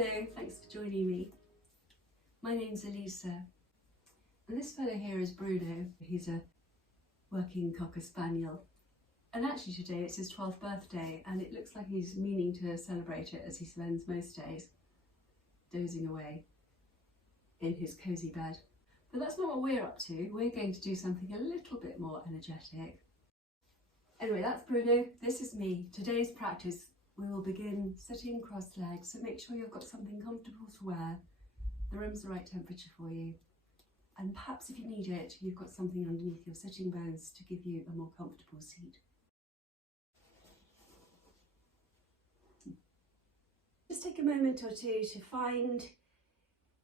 Hello, thanks for joining me. My name's Elisa, and this fellow here is Bruno. He's a working Cocker Spaniel, and actually today it's his 12th birthday, and it looks like he's meaning to celebrate it as he spends most days dozing away in his cosy bed. But that's not what we're up to. We're going to do something a little bit more energetic. Anyway, that's Bruno, this is me. Today's practice, we will begin sitting crossed legs, so make sure you've got something comfortable to wear. The room's the right temperature for you. And perhaps if you need it, you've got something underneath your sitting bones to give you a more comfortable seat. Just take a moment or two to find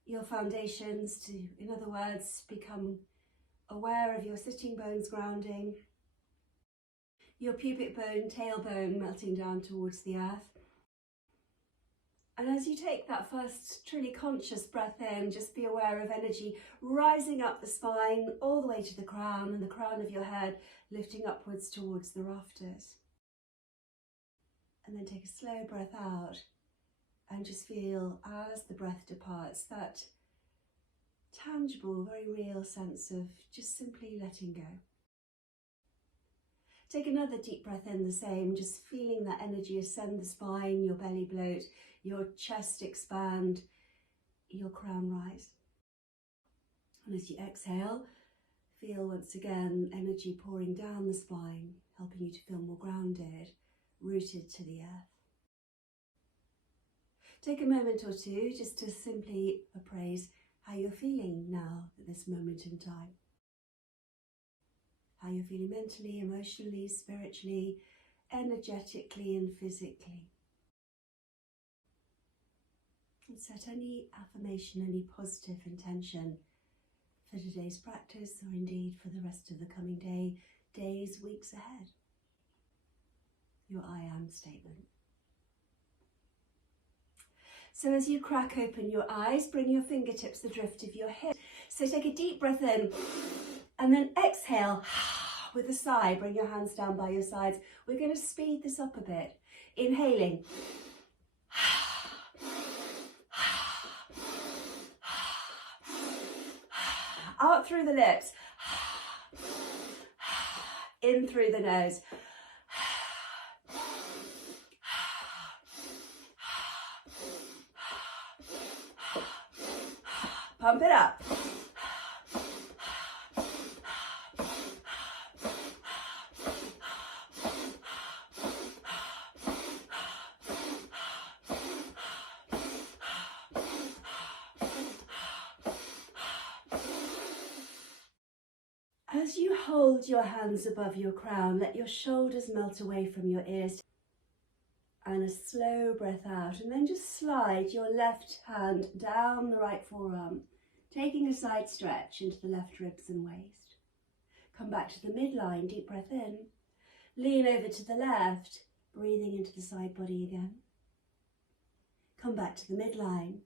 your foundations, to, in other words, become aware of your sitting bones grounding, your pubic bone, tailbone melting down towards the earth. And as you take that first truly conscious breath in, just be aware of energy rising up the spine all the way to the crown, and the crown of your head lifting upwards towards the rafters. And then take a slow breath out and just feel, as the breath departs, that tangible, very real sense of just simply letting go. Take another deep breath in, the same, just feeling that energy ascend the spine, your belly bloat, your chest expand, your crown rise. And as you exhale, feel once again energy pouring down the spine, helping you to feel more grounded, rooted to the earth. Take a moment or two just to simply appraise how you're feeling now at this moment in time. How you're feeling mentally, emotionally, spiritually, energetically and physically. And set any affirmation, any positive intention for today's practice, or indeed for the rest of the coming days, weeks ahead. Your I am statement. So as you crack open your eyes, bring your fingertips the drift of your hips. So take a deep breath in, and then exhale with a sigh. Bring your hands down by your sides. We're going to speed this up a bit. Inhaling. Out through the lips. In through the nose. Pump it up. As you hold your hands above your crown, let your shoulders melt away from your ears. And a slow breath out, and then just slide your left hand down the right forearm, taking a side stretch into the left ribs and waist. Come back to the midline, deep breath in. Lean over to the left, breathing into the side body again. Come back to the midline.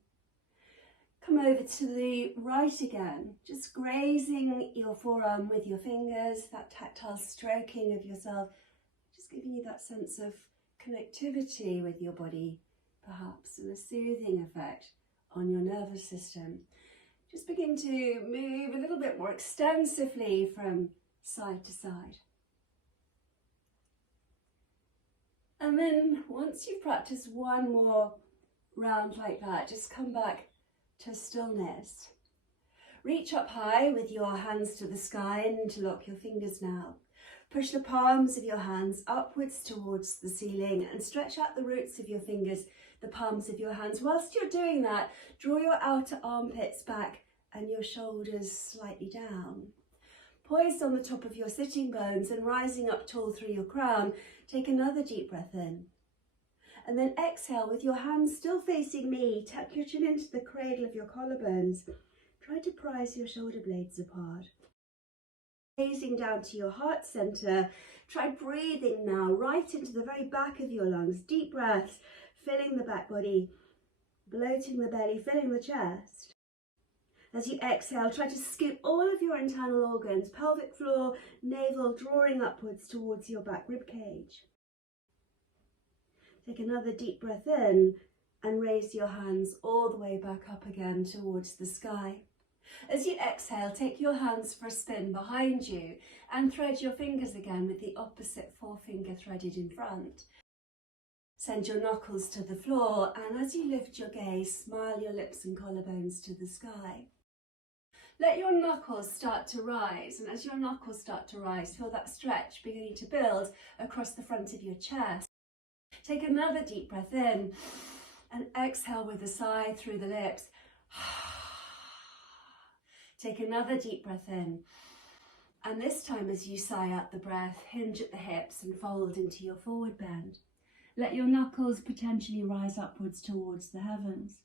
Come over to the right again, just grazing your forearm with your fingers, that tactile stroking of yourself, just giving you that sense of connectivity with your body, perhaps, and a soothing effect on your nervous system. Just begin to move a little bit more extensively from side to side. And then once you've practiced one more round like that, just come back to stillness. Reach up high with your hands to the sky and interlock your fingers now. Push the palms of your hands upwards towards the ceiling and stretch out the roots of your fingers, the palms of your hands. Whilst you're doing that, draw your outer armpits back and your shoulders slightly down. Poised on the top of your sitting bones and rising up tall through your crown, take another deep breath in. And then exhale with your hands still facing me. Tuck your chin into the cradle of your collarbones. Try to prise your shoulder blades apart. Gazing down to your heart center, try breathing now right into the very back of your lungs. Deep breaths, filling the back body, bloating the belly, filling the chest. As you exhale, try to scoop all of your internal organs, pelvic floor, navel, drawing upwards towards your back rib cage. Take another deep breath in and raise your hands all the way back up again towards the sky. As you exhale, take your hands for a spin behind you and thread your fingers again with the opposite forefinger threaded in front. Send your knuckles to the floor, and as you lift your gaze, smile your lips and collarbones to the sky. Let your knuckles start to rise, and as your knuckles start to rise, feel that stretch beginning to build across the front of your chest. Take another deep breath in and exhale with a sigh through the lips. Take another deep breath in, and this time as you sigh out the breath, hinge at the hips and fold into your forward bend. Let your knuckles potentially rise upwards towards the heavens.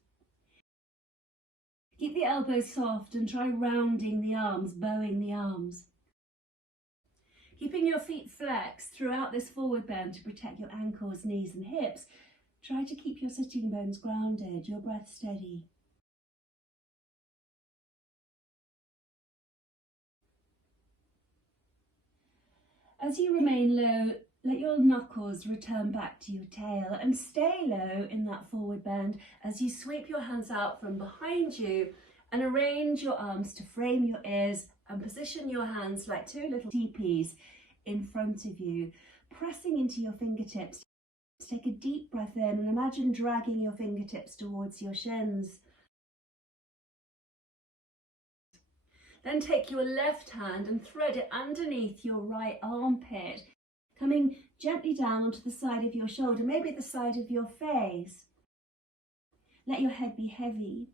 Keep the elbows soft and try rounding the arms, bowing the arms. Keeping your feet flexed throughout this forward bend to protect your ankles, knees and hips. Try to keep your sitting bones grounded, your breath steady. As you remain low, let your knuckles return back to your tail and stay low in that forward bend as you sweep your hands out from behind you and arrange your arms to frame your ears and position your hands like two little teepees in front of you, pressing into your fingertips. Take a deep breath in and imagine dragging your fingertips towards your shins. Then take your left hand and thread it underneath your right armpit, coming gently down onto the side of your shoulder, maybe the side of your face. Let your head be heavy.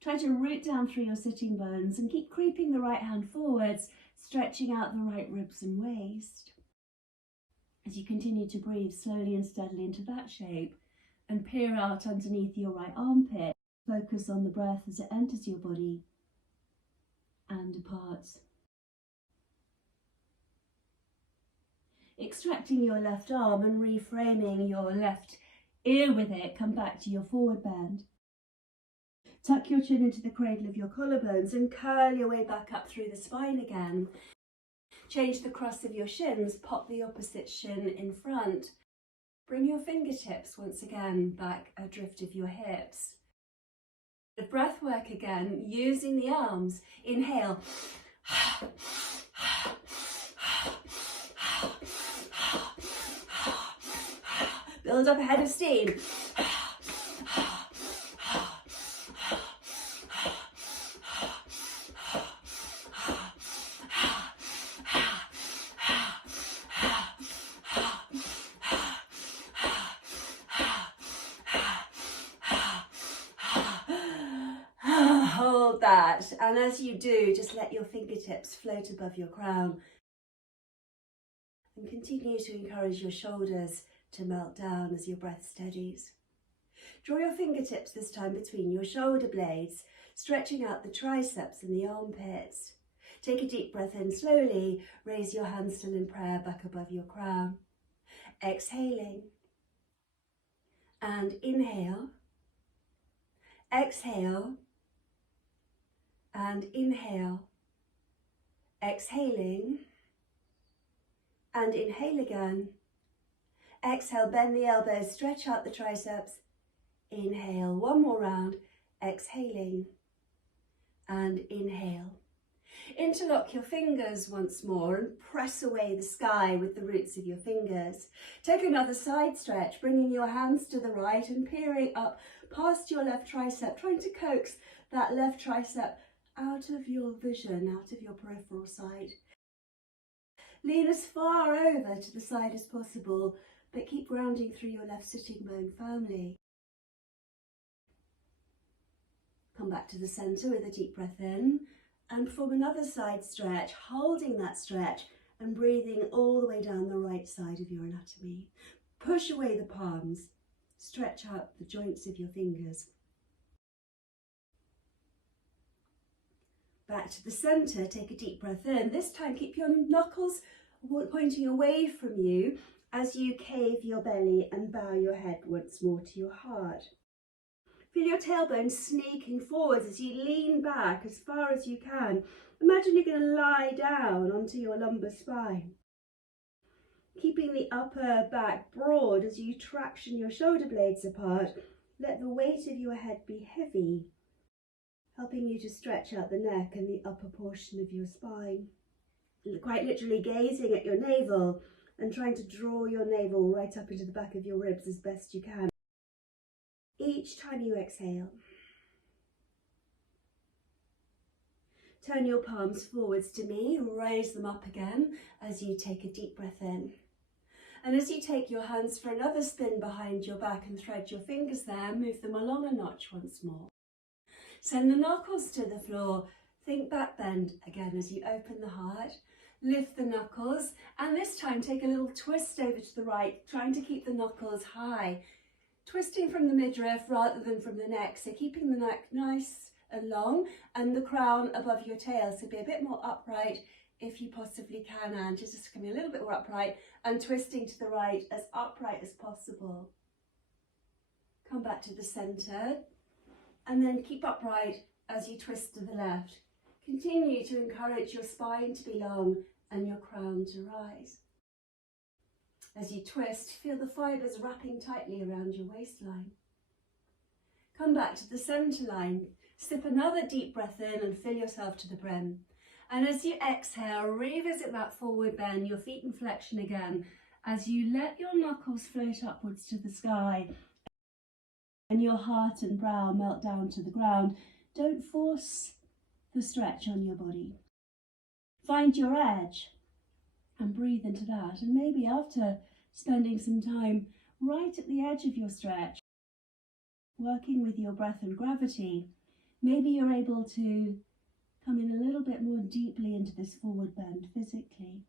Try to root down through your sitting bones and keep creeping the right hand forwards, stretching out the right ribs and waist. As you continue to breathe slowly and steadily into that shape and peer out underneath your right armpit, focus on the breath as it enters your body and departs. Extracting your left arm and reframing your left ear with it, come back to your forward bend. Tuck your chin into the cradle of your collarbones and curl your way back up through the spine again. Change the cross of your shins, pop the opposite shin in front. Bring your fingertips once again back adrift of your hips. The breath work again, using the arms. Inhale. Build up a head of steam. Hold that, and as you do, just let your fingertips float above your crown and continue to encourage your shoulders to melt down as your breath steadies. Draw your fingertips this time between your shoulder blades, stretching out the triceps and the armpits. Take a deep breath in slowly, raise your hands still in prayer back above your crown. Exhaling and inhale, exhale and inhale, exhaling and inhale again. Exhale, bend the elbows, stretch out the triceps. Inhale, one more round, exhaling and inhale. Interlock your fingers once more and press away the sky with the roots of your fingers. Take another side stretch, bringing your hands to the right and peering up past your left tricep, trying to coax that left tricep out of your vision, out of your peripheral sight. Lean as far over to the side as possible, but keep grounding through your left sitting bone firmly. Come back to the centre with a deep breath in and perform another side stretch, holding that stretch and breathing all the way down the right side of your anatomy. Push away the palms, stretch out the joints of your fingers. Back to the centre, take a deep breath in. This time keep your knuckles pointing away from you as you cave your belly and bow your head once more to your heart. Feel your tailbone snaking forwards as you lean back as far as you can. Imagine you're going to lie down onto your lumbar spine. Keeping the upper back broad as you traction your shoulder blades apart, Let the weight of your head be heavy, helping you to stretch out the neck and the upper portion of your spine. Quite literally gazing at your navel and trying to draw your navel right up into the back of your ribs as best you can. Each time you exhale, turn your palms forwards to me, raise them up again as you take a deep breath in. And as you take your hands for another spin behind your back and thread your fingers there, move them along a notch once more. Send the knuckles to the floor. Think back bend again as you open the heart. Lift the knuckles, and this time take a little twist over to the right, trying to keep the knuckles high. Twisting from the midriff rather than from the neck, so keeping the neck nice and long and the crown above your tail, so be a bit more upright if you possibly can, and just coming a little bit more upright and twisting to the right as upright as possible. Come back to the centre and then keep upright as you twist to the left. Continue to encourage your spine to be long and your crown to rise. As you twist, feel the fibres wrapping tightly around your waistline. Come back to the centre line. Sip another deep breath in and fill yourself to the brim. And as you exhale, revisit that forward bend, your feet in flexion again, as you let your knuckles float upwards to the sky and your heart and brow melt down to the ground. Don't force the stretch on your body. Find your edge and breathe into that. And maybe after spending some time right at the edge of your stretch, working with your breath and gravity, maybe you're able to come in a little bit more deeply into this forward bend physically.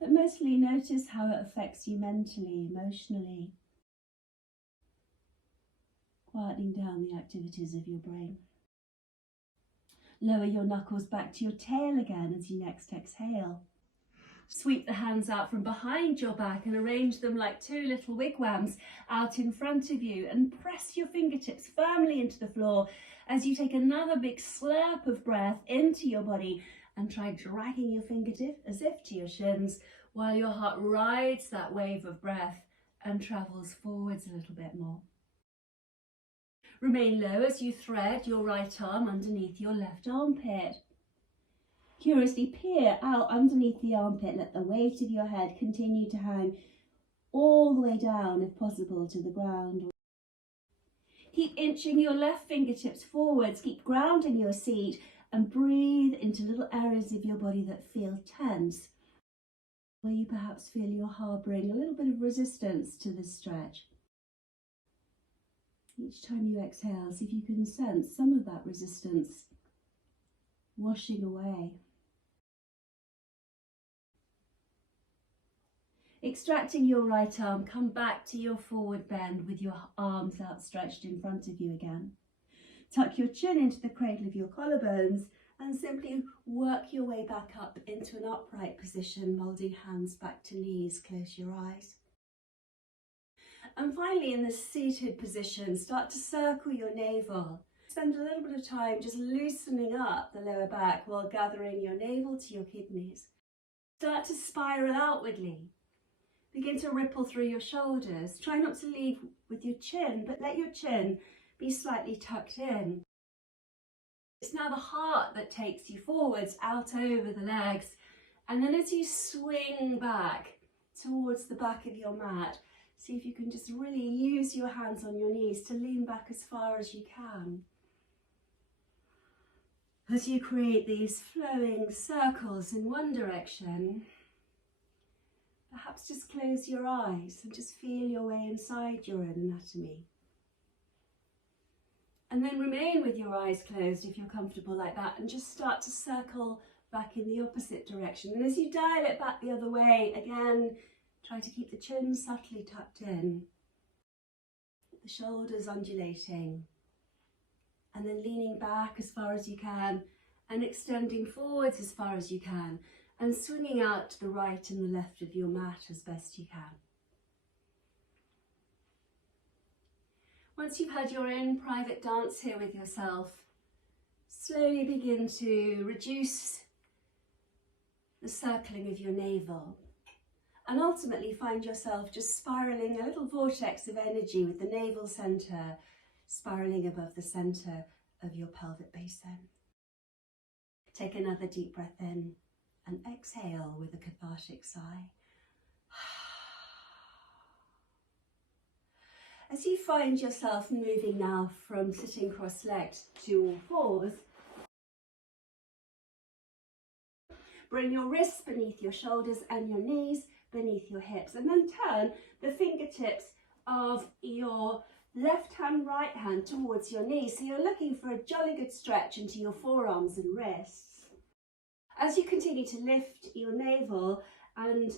But mostly notice how it affects you mentally, emotionally, quietening down the activities of your brain. Lower your knuckles back to your tail again as you next exhale. Sweep the hands out from behind your back and arrange them like two little wigwams out in front of you, and press your fingertips firmly into the floor as you take another big slurp of breath into your body and try dragging your fingertip as if to your shins while your heart rides that wave of breath and travels forwards a little bit more. Remain low as you thread your right arm underneath your left armpit. Curiously peer out underneath the armpit. Let the weight of your head continue to hang all the way down, if possible, to the ground. Keep inching your left fingertips forwards. Keep grounding your seat and breathe into little areas of your body that feel tense, where you perhaps feel you're harbouring a little bit of resistance to this stretch. Each time you exhale, see if you can sense some of that resistance washing away. Extracting your right arm, come back to your forward bend with your arms outstretched in front of you again. Tuck your chin into the cradle of your collarbones and simply work your way back up into an upright position, moulding hands back to knees. Close your eyes. And finally, in this seated position, start to circle your navel. Spend a little bit of time just loosening up the lower back while gathering your navel to your kidneys. Start to spiral outwardly. Begin to ripple through your shoulders. Try not to lead with your chin, but let your chin be slightly tucked in. It's now the heart that takes you forwards, out over the legs. And then as you swing back towards the back of your mat, see if you can just really use your hands on your knees to lean back as far as you can. As you create these flowing circles in one direction, perhaps just close your eyes and just feel your way inside your own anatomy. And then remain with your eyes closed if you're comfortable like that, and just start to circle back in the opposite direction. And as you dial it back the other way, again, try to keep the chin subtly tucked in, the shoulders undulating, and then leaning back as far as you can and extending forwards as far as you can, and swinging out to the right and the left of your mat as best you can. Once you've had your own private dance here with yourself, slowly begin to reduce the circling of your navel and ultimately find yourself just spiraling a little vortex of energy with the navel centre spiraling above the centre of your pelvic basin. Take another deep breath in and exhale with a cathartic sigh. As you find yourself moving now from sitting cross-legged to all fours, bring your wrists beneath your shoulders and your knees beneath your hips, and then turn the fingertips of your left hand, right hand towards your knees. So you're looking for a jolly good stretch into your forearms and wrists. As you continue to lift your navel and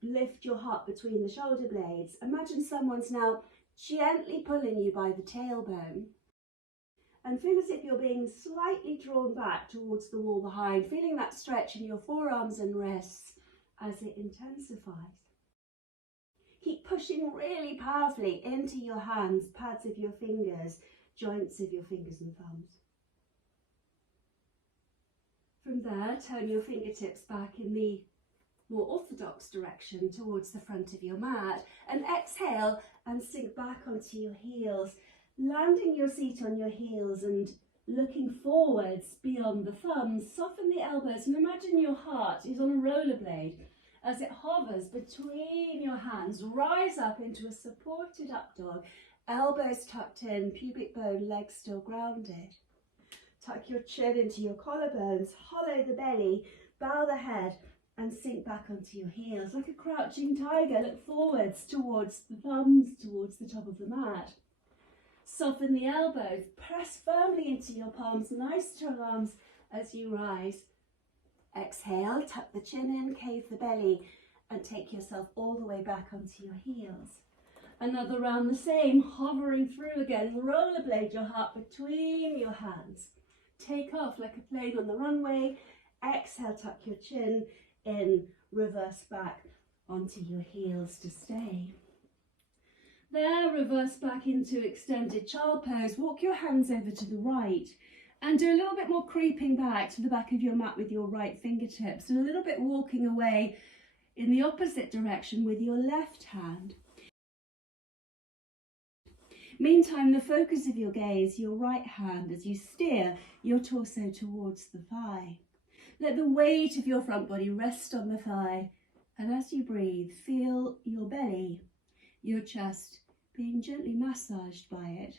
lift your heart between the shoulder blades, imagine someone's now gently pulling you by the tailbone, and feel as if you're being slightly drawn back towards the wall behind, feeling that stretch in your forearms and wrists as it intensifies. Keep pushing really powerfully into your hands, pads of your fingers, joints of your fingers and thumbs. From there, turn your fingertips back in the more orthodox direction towards the front of your mat, and exhale and sink back onto your heels, landing your seat on your heels and looking forwards beyond the thumbs. Soften the elbows and imagine your heart is on a rollerblade. As it hovers between your hands, rise up into a supported up dog, elbows tucked in, pubic bone, legs still grounded. Tuck your chin into your collarbones, hollow the belly, bow the head and sink back onto your heels. Like a crouching tiger, look forwards towards the thumbs, towards the top of the mat. Soften the elbows, press firmly into your palms, nice strong arms as you rise. Exhale, tuck the chin in, cave the belly and take yourself all the way back onto your heels. Another round the same, hovering through again, rollerblade your heart between your hands. Take off like a plane on the runway. Exhale, tuck your chin in, reverse back onto your heels to stay. There, reverse back into extended child pose. Walk your hands over to the right and do a little bit more creeping back to the back of your mat with your right fingertips and a little bit walking away in the opposite direction with your left hand. Meantime, the focus of your gaze, your right hand, as you steer your torso towards the thigh. Let the weight of your front body rest on the thigh, and as you breathe, feel your belly, your chest being gently massaged by it.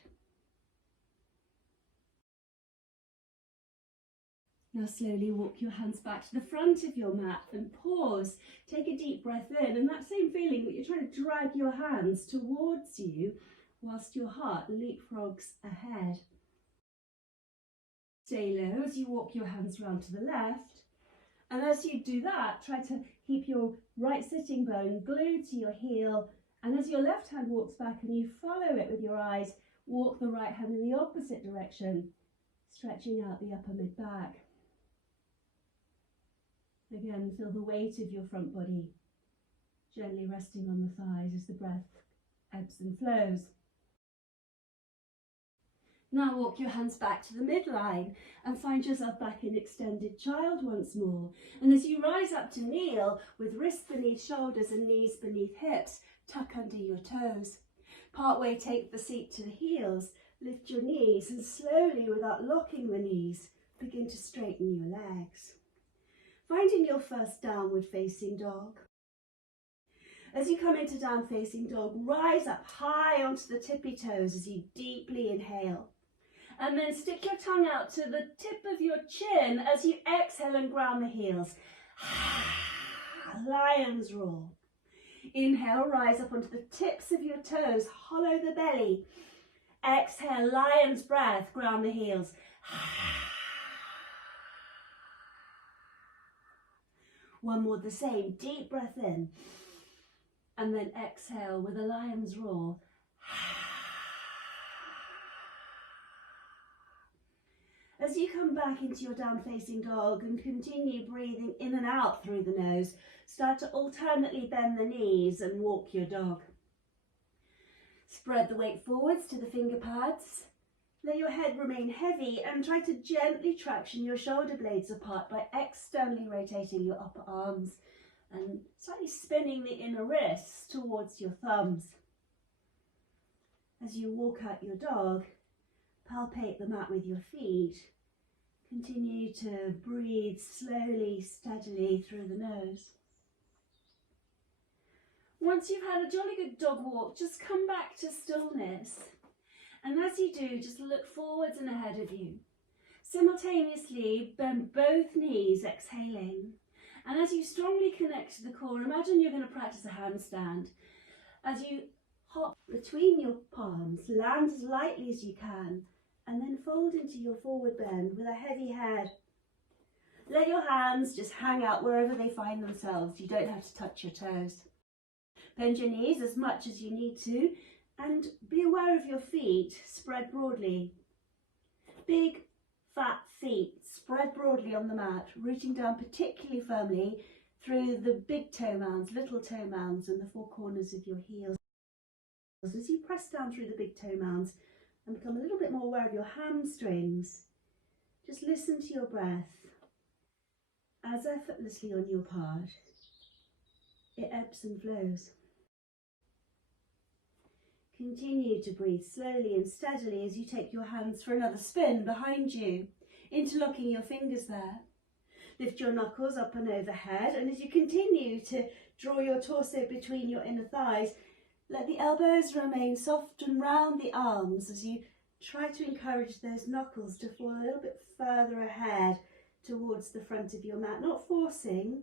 Now slowly walk your hands back to the front of your mat and pause. Take a deep breath in, and that same feeling that you're trying to drag your hands towards you whilst your heart leapfrogs ahead. Stay low as you walk your hands round to the left, and as you do that, try to keep your right sitting bone glued to your heel, and as your left hand walks back and you follow it with your eyes, walk the right hand in the opposite direction, stretching out the upper mid-back. Again, feel the weight of your front body gently resting on the thighs as the breath ebbs and flows. Now walk your hands back to the midline and find yourself back in extended child once more. And as you rise up to kneel with wrists beneath shoulders and knees beneath hips, tuck under your toes. Partway, take the seat to the heels, lift your knees and slowly, without locking the knees, begin to straighten your legs. Finding your first downward facing dog. As you come into down facing dog, rise up high onto the tippy toes as you deeply inhale. And then stick your tongue out to the tip of your chin as you exhale and ground the heels. Lion's roar. Inhale, rise up onto the tips of your toes, hollow the belly. Exhale, lion's breath, ground the heels. One more the same, deep breath in. And then exhale with a lion's roar. As you come back into your down facing dog and continue breathing in and out through the nose, start to alternately bend the knees and walk your dog. Spread the weight forwards to the finger pads. Let your head remain heavy and try to gently traction your shoulder blades apart by externally rotating your upper arms and slightly spinning the inner wrists towards your thumbs. As you walk out your dog, palpate the mat with your feet. Continue to breathe slowly, steadily through the nose. Once you've had a jolly good dog walk, just come back to stillness. And as you do, just look forwards and ahead of you. Simultaneously, bend both knees, exhaling. And as you strongly connect to the core, imagine you're going to practice a handstand. As you hop between your palms, land as lightly as you can, and then fold into your forward bend with a heavy head. Let your hands just hang out wherever they find themselves. You don't have to touch your toes. Bend your knees as much as you need to, and be aware of your feet spread broadly. Big, fat feet spread broadly on the mat, rooting down particularly firmly through the big toe mounds, little toe mounds, and the four corners of your heels. As you press down through the big toe mounds and become a little bit more aware of your hamstrings, just listen to your breath as effortlessly on your part. It ebbs and flows. Continue to breathe slowly and steadily as you take your hands for another spin behind you, interlocking your fingers there. Lift your knuckles up and overhead, and as you continue to draw your torso between your inner thighs, let the elbows remain soft and round the arms as you try to encourage those knuckles to fall a little bit further ahead towards the front of your mat, not forcing,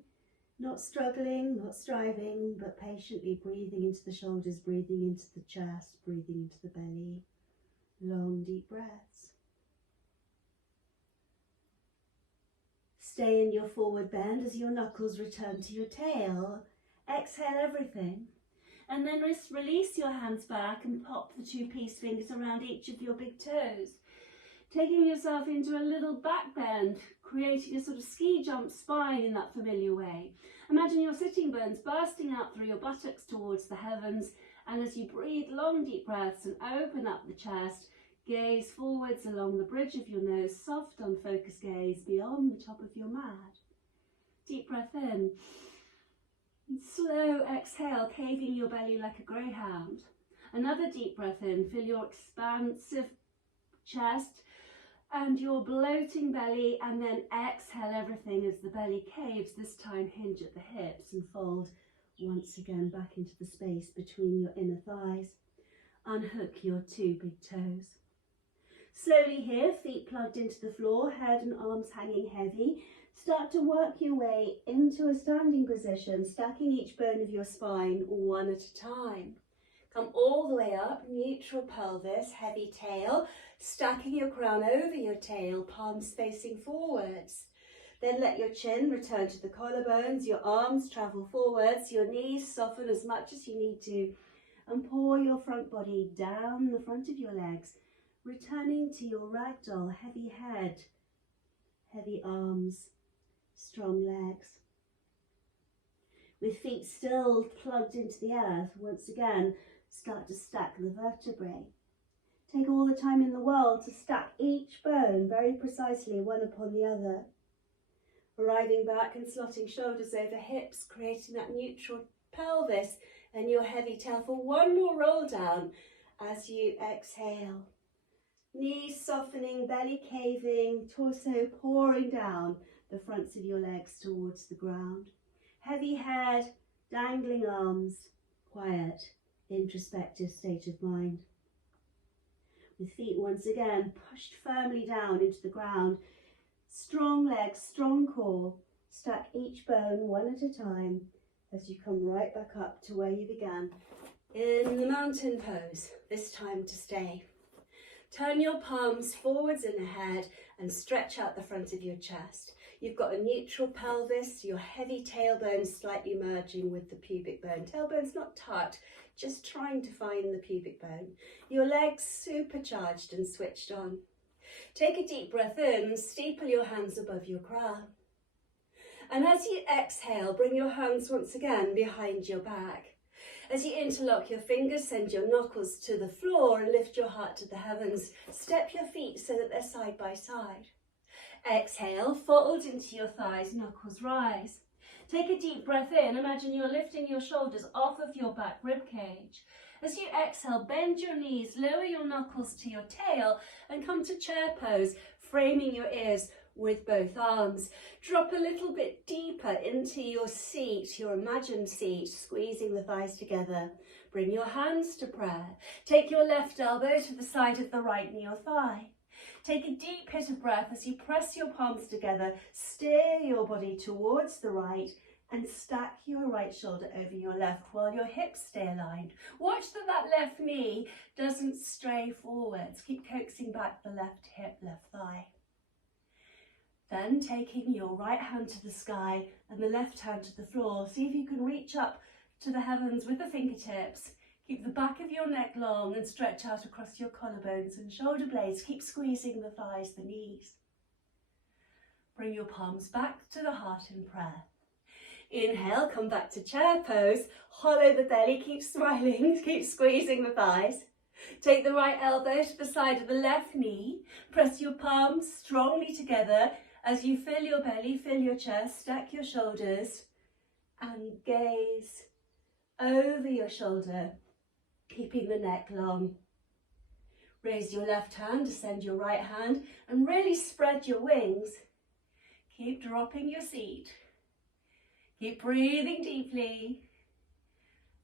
not struggling, not striving, but patiently breathing into the shoulders, breathing into the chest, breathing into the belly. Long, deep breaths. Stay in your forward bend as your knuckles return to your tail. Exhale everything. And then just release your hands back and pop the two peace fingers around each of your big toes. Taking yourself into a little back bend, creating a sort of ski jump spine in that familiar way. Imagine your sitting bones bursting out through your buttocks towards the heavens, and as you breathe long deep breaths and open up the chest, gaze forwards along the bridge of your nose, soft unfocused gaze beyond the top of your mat. Deep breath in. And slow exhale, caving your belly like a greyhound. Another deep breath in, feel your expansive chest and your bloating belly, and then exhale everything as the belly caves, this time hinge at the hips and fold once again back into the space between your inner thighs. Unhook your two big toes. Slowly here, feet plugged into the floor, head and arms hanging heavy. Start to work your way into a standing position, stacking each bone of your spine one at a time. Come all the way up, neutral pelvis, heavy tail, stacking your crown over your tail, palms facing forwards. Then let your chin return to the collarbones, your arms travel forwards, your knees soften as much as you need to, and pour your front body down the front of your legs, returning to your ragdoll, heavy head, heavy arms, strong legs. With feet still plugged into the earth, once again, start to stack the vertebrae. Take all the time in the world to stack each bone very precisely, one upon the other. Arriving back and slotting shoulders over hips, creating that neutral pelvis and your heavy tail for one more roll down as you exhale. Knees softening, belly caving, torso pouring down the fronts of your legs towards the ground. Heavy head, dangling arms, quiet, introspective state of mind. With feet once again pushed firmly down into the ground, strong legs, strong core, stack each bone one at a time as you come right back up to where you began in the mountain pose, this time to stay. Turn your palms forwards and ahead and stretch out the front of your chest. You've got a neutral pelvis, your heavy tailbone slightly merging with the pubic bone. Tailbone's not tucked, just trying to find the pubic bone. Your legs supercharged and switched on. Take a deep breath in, steeple your hands above your crown. And as you exhale, bring your hands once again behind your back. As you interlock your fingers, send your knuckles to the floor and lift your heart to the heavens. Step your feet so that they're side by side. Exhale, fold into your thighs, knuckles rise. Take a deep breath in. Imagine you're lifting your shoulders off of your back rib cage. As you exhale, bend your knees, lower your knuckles to your tail and come to chair pose, framing your ears with both arms. Drop a little bit deeper into your seat, your imagined seat, squeezing the thighs together. Bring your hands to prayer. Take your left elbow to the side of the right knee or thigh. Take a deep hit of breath as you press your palms together, steer your body towards the right and stack your right shoulder over your left while your hips stay aligned. Watch that left knee doesn't stray forwards. Keep coaxing back the left hip, left thigh. Then taking your right hand to the sky and the left hand to the floor, see if you can reach up to the heavens with the fingertips. Keep the back of your neck long and stretch out across your collarbones and shoulder blades. Keep squeezing the thighs, the knees. Bring your palms back to the heart in prayer. Inhale, come back to chair pose. Hollow the belly, keep smiling, keep squeezing the thighs. Take the right elbow to the side of the left knee. Press your palms strongly together as you fill your belly, fill your chest, stack your shoulders and gaze over your shoulder, keeping the neck long. Raise your left hand, descend your right hand and really spread your wings. Keep dropping your seat. Keep breathing deeply.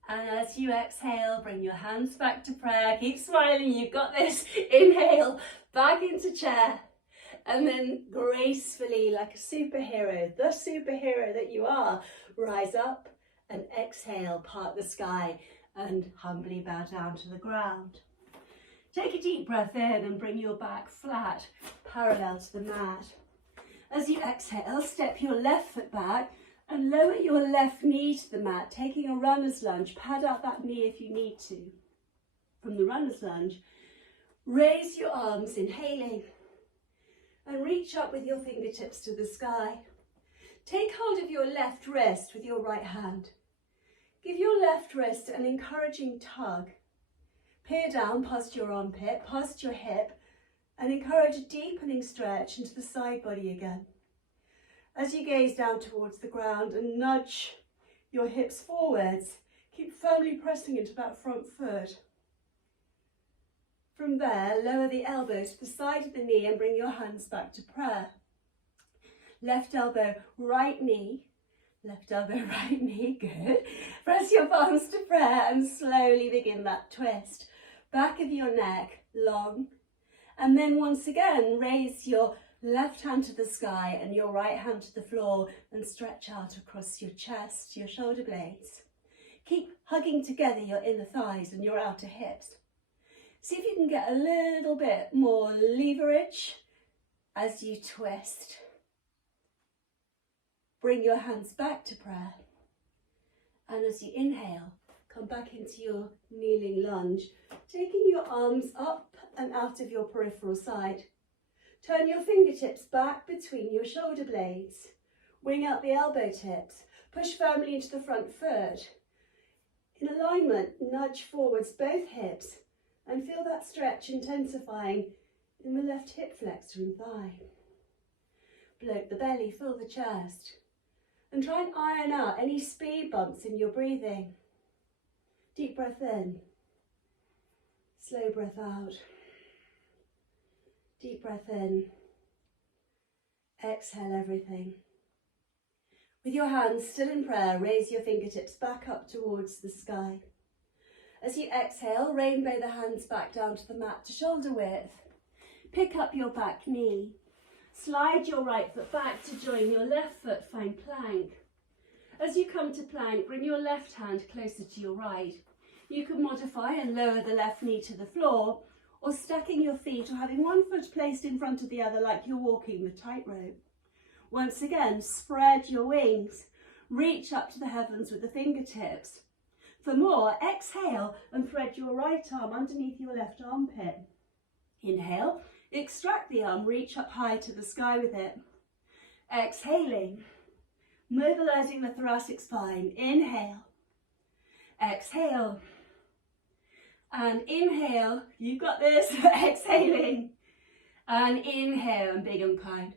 And as you exhale, bring your hands back to prayer. Keep smiling, you've got this. Inhale, back into chair. And then gracefully, like a superhero, the superhero that you are, rise up and exhale, part the sky and humbly bow down to the ground. Take a deep breath in and bring your back flat, parallel to the mat. As you exhale, step your left foot back and lower your left knee to the mat, taking a runner's lunge. Pad out that knee if you need to. From the runner's lunge, raise your arms, inhaling, and reach up with your fingertips to the sky. Take hold of your left wrist with your right hand. Give your left wrist an encouraging tug. Peer down past your armpit, past your hip, and encourage a deepening stretch into the side body again. As you gaze down towards the ground and nudge your hips forwards, keep firmly pressing into that front foot. From there, lower the elbow to the side of the knee and bring your hands back to prayer. Left elbow, right knee. Left elbow, right knee, good. Press your palms to prayer and slowly begin that twist. Back of your neck, long. And then once again, raise your left hand to the sky and your right hand to the floor and stretch out across your chest, your shoulder blades. Keep hugging together your inner thighs and your outer hips. See if you can get a little bit more leverage as you twist. Bring your hands back to prayer. And as you inhale, come back into your kneeling lunge, taking your arms up and out of your peripheral side. Turn your fingertips back between your shoulder blades. Wing out the elbow tips. Push firmly into the front foot. In alignment, nudge forwards both hips and feel that stretch intensifying in the left hip flexor and thigh. Bloat the belly, fill the chest, and try and iron out any speed bumps in your breathing. Deep breath in, slow breath out. Deep breath in, exhale everything. With your hands still in prayer, raise your fingertips back up towards the sky. As you exhale, rainbow the hands back down to the mat to shoulder width. Pick up your back knee. Slide your right foot back to join your left foot, find plank. As you come to plank, bring your left hand closer to your right. You can modify and lower the left knee to the floor, or stacking your feet or having one foot placed in front of the other like you're walking the tightrope. Once again, spread your wings. Reach up to the heavens with the fingertips. For more, exhale and thread your right arm underneath your left armpit. Inhale, extract the arm, reach up high to the sky with it. Exhaling, mobilizing the thoracic spine. Inhale, exhale, and inhale. You've got this. Exhaling, and inhale, and big and kind.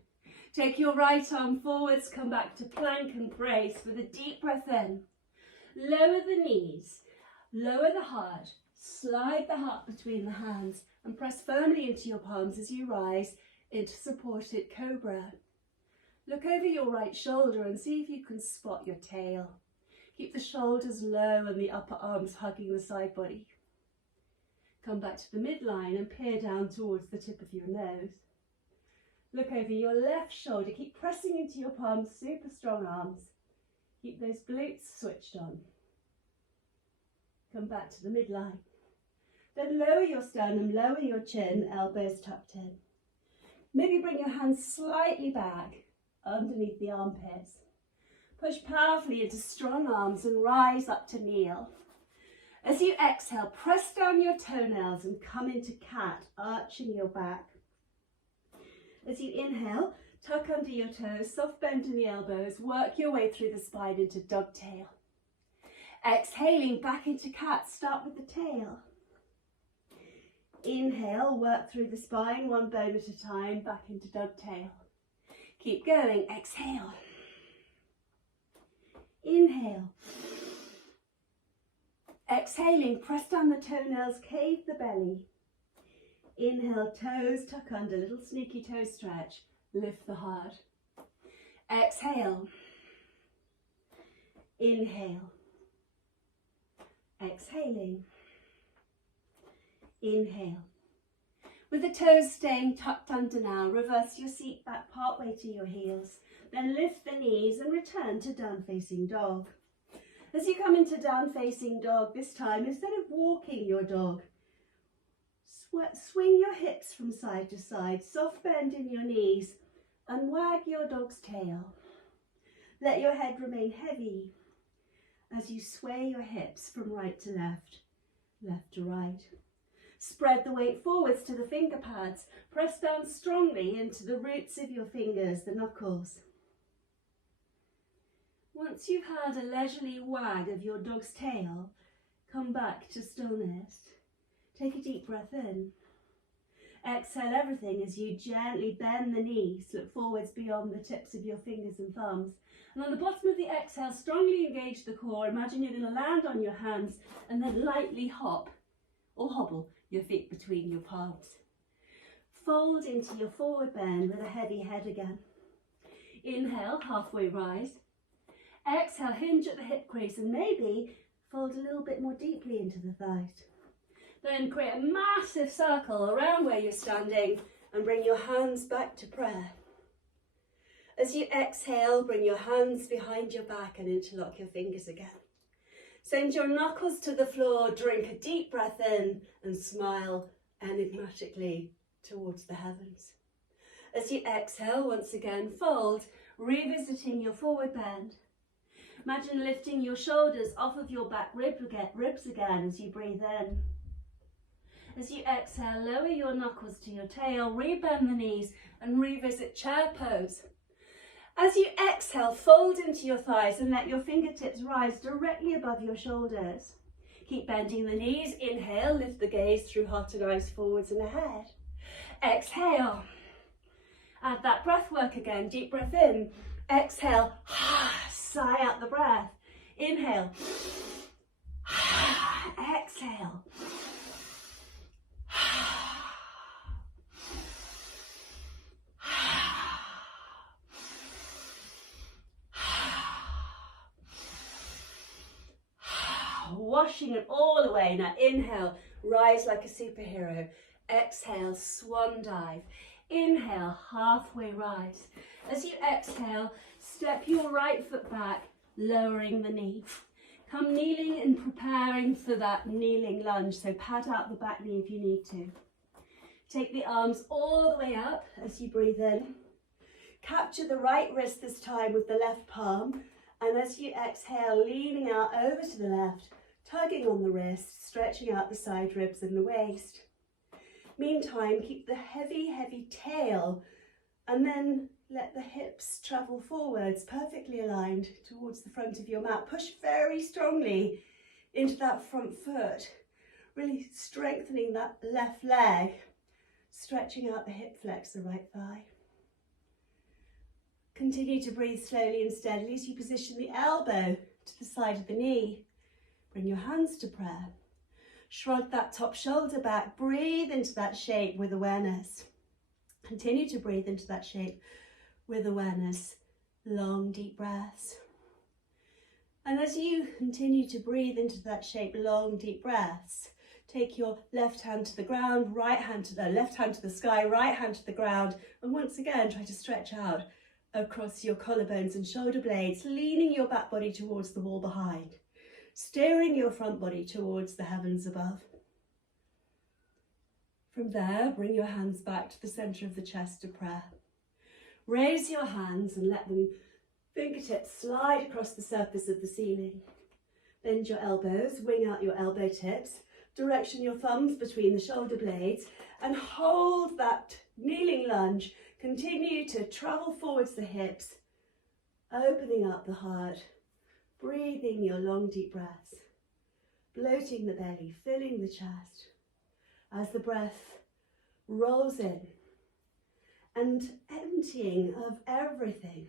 Take your right arm forwards, come back to plank and brace with a deep breath in. Lower the knees, lower the heart, slide the heart between the hands and press firmly into your palms as you rise into supported cobra. Look over your right shoulder and see if you can spot your tail. Keep the shoulders low and the upper arms hugging the side body. Come back to the midline and peer down towards the tip of your nose. Look over your left shoulder, keep pressing into your palms, super strong arms. Keep those glutes switched on. Come back to the midline. Then lower your sternum, lower your chin, elbows tucked in. Maybe bring your hands slightly back underneath the armpits. Push powerfully into strong arms and rise up to kneel. As you exhale, press down your toenails and come into cat, arching your back. As you inhale, tuck under your toes, soft bend in the elbows, work your way through the spine into dog tail. Exhaling back into cat, start with the tail. Inhale, work through the spine, one bone at a time, back into dog tail. Keep going, exhale. Inhale. Exhaling, press down the toenails, cave the belly. Inhale, toes tuck under, little sneaky toe stretch, lift the heart. Exhale. Inhale. Exhaling. Inhale. With the toes staying tucked under now, reverse your seat back partway to your heels. Then lift the knees and return to down facing dog. As you come into down facing dog, this time, instead of walking your dog, swing your hips from side to side, soft bend in your knees and wag your dog's tail. Let your head remain heavy as you sway your hips from right to left, left to right. Spread the weight forwards to the finger pads. Press down strongly into the roots of your fingers, the knuckles. Once you've had a leisurely wag of your dog's tail, come back to stillness. Take a deep breath in. Exhale everything as you gently bend the knees, look forwards beyond the tips of your fingers and thumbs. And on the bottom of the exhale, strongly engage the core. Imagine you're going to land on your hands and then lightly hop or hobble your feet between your palms. Fold into your forward bend with a heavy head again. Inhale, halfway rise. Exhale, hinge at the hip crease and maybe fold a little bit more deeply into the thighs. Then create a massive circle around where you're standing and bring your hands back to prayer. As you exhale, bring your hands behind your back and interlock your fingers again. Send your knuckles to the floor, drink a deep breath in and smile enigmatically towards the heavens. As you exhale, once again, fold, revisiting your forward bend. Imagine lifting your shoulders off of your back ribs again as you breathe in. As you exhale, lower your knuckles to your tail, rebend the knees and revisit chair pose. As you exhale, fold into your thighs and let your fingertips rise directly above your shoulders. Keep bending the knees. Inhale, lift the gaze through heart and eyes forwards and ahead. Exhale. Add that breath work again. Deep breath in. Exhale. Sigh out the breath. Inhale. Exhale. Washing it all away. Now inhale, rise like a superhero. Exhale, swan dive. Inhale, halfway rise. As you exhale, step your right foot back, lowering the knee. Come kneeling and preparing for that kneeling lunge, so pad out the back knee if you need to. Take the arms all the way up as you breathe in. Capture the right wrist this time with the left palm, and as you exhale, leaning out over to the left, tugging on the wrist, stretching out the side ribs and the waist. Meantime, keep the heavy, heavy tail and then let the hips travel forwards, perfectly aligned towards the front of your mat. Push very strongly into that front foot, really strengthening that left leg, stretching out the hip flex, the right thigh. Continue to breathe slowly and steadily as you position the elbow to the side of the knee. Bring your hands to prayer. Shrug that top shoulder back. Breathe into that shape with awareness. Continue to breathe into that shape with awareness. Long, deep breaths. And as you continue to breathe into that shape, long, deep breaths, take your left hand to the ground, right hand to the left hand to the sky, right hand to the ground, and once again try to stretch out across your collarbones and shoulder blades, leaning your back body towards the wall behind, steering your front body towards the heavens above. From there, bring your hands back to the center of the chest to prayer. Raise your hands and let them fingertips slide across the surface of the ceiling. Bend your elbows, wing out your elbow tips, direction your thumbs between the shoulder blades, and hold that kneeling lunge. Continue to travel forwards the hips, opening up the heart, breathing your long deep breaths, bloating the belly, filling the chest as the breath rolls in and emptying of everything.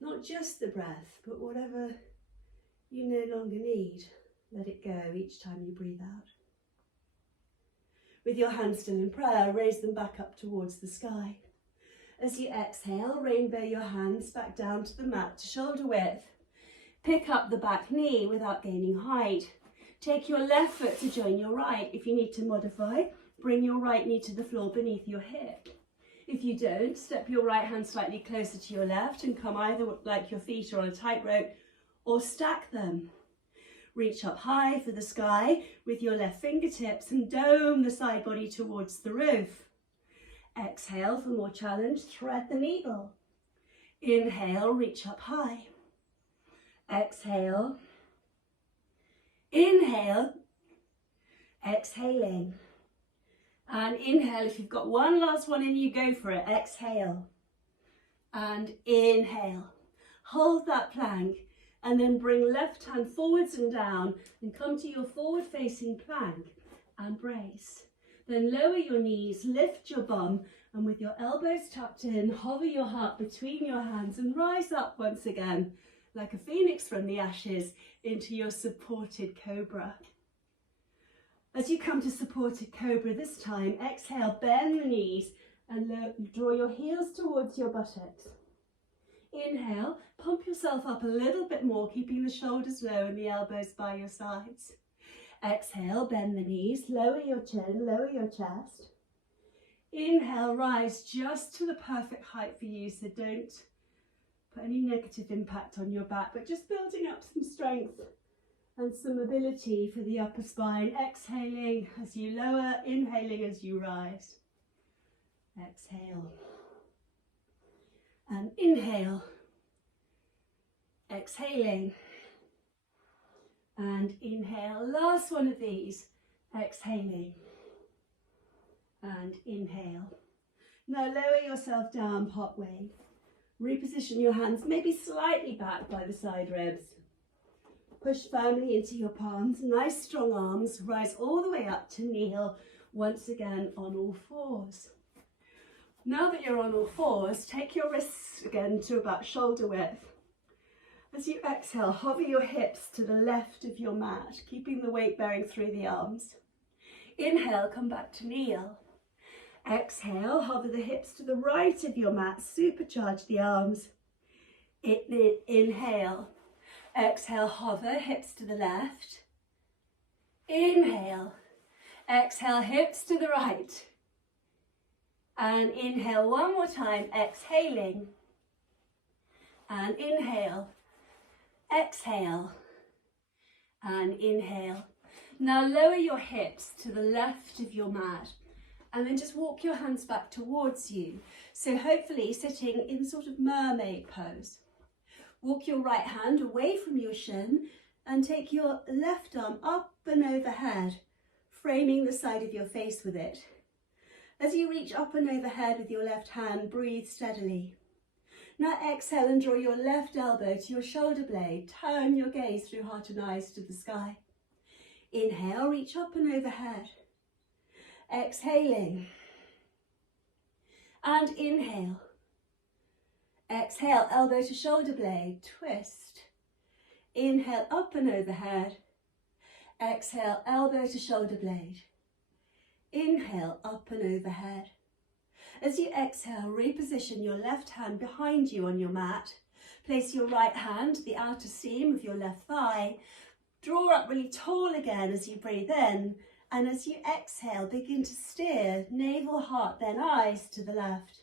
Not just the breath, but whatever you no longer need, let it go each time you breathe out. With your hands still in prayer, raise them back up towards the sky. As you exhale, rainbow your hands back down to the mat to shoulder width. Pick up the back knee without gaining height. Take your left foot to join your right. If you need to modify, bring your right knee to the floor beneath your hip. If you don't, step your right hand slightly closer to your left and come either like your feet are on a tightrope or stack them. Reach up high for the sky with your left fingertips and dome the side body towards the roof. Exhale for more challenge, thread the needle. Inhale, reach up high. Exhale. Inhale. Exhaling. And inhale, if you've got one last one in you, go for it. Exhale. And inhale. Hold that plank and then bring left hand forwards and down and come to your forward facing plank and brace. Then lower your knees, lift your bum, and with your elbows tucked in, hover your heart between your hands and rise up once again like a phoenix from the ashes into your supported cobra. As you come to supported cobra this time, exhale, bend the knees and draw your heels towards your buttocks. Inhale, pump yourself up a little bit more, keeping the shoulders low and the elbows by your sides. Exhale, bend the knees, lower your chin, lower your chest. Inhale, rise just to the perfect height for you, so don't put any negative impact on your back, but just building up some strength and some mobility for the upper spine. Exhaling as you lower, inhaling as you rise. Exhale. And inhale. Exhaling. And inhale. Last one of these. Exhaling. And inhale. Now lower yourself down, hot wave. Reposition your hands, maybe slightly back by the side ribs. Push firmly into your palms, nice strong arms, rise all the way up to kneel, once again on all fours. Now that you're on all fours, take your wrists again to about shoulder width. As you exhale, hover your hips to the left of your mat, keeping the weight bearing through the arms. Inhale, come back to kneel. Exhale, hover the hips to the right of your mat, supercharge the arms. Inhale. Exhale, hover, hips to the left. Inhale. Exhale, hips to the right. And inhale one more time, exhaling. And inhale. Exhale. And inhale. Now lower your hips to the left of your mat. And then just walk your hands back towards you. So hopefully sitting in sort of mermaid pose. Walk your right hand away from your shin and take your left arm up and overhead, framing the side of your face with it. As you reach up and overhead with your left hand, breathe steadily. Now exhale and draw your left elbow to your shoulder blade. Turn your gaze through heart and eyes to the sky. Inhale, reach up and overhead. Exhaling. And inhale. Exhale, elbow to shoulder blade, twist. Inhale, up and overhead. Exhale, elbow to shoulder blade. Inhale, up and overhead. As you exhale, reposition your left hand behind you on your mat. Place your right hand to the outer seam of your left thigh. Draw up really tall again as you breathe in. And as you exhale, begin to steer navel, heart, then eyes to the left.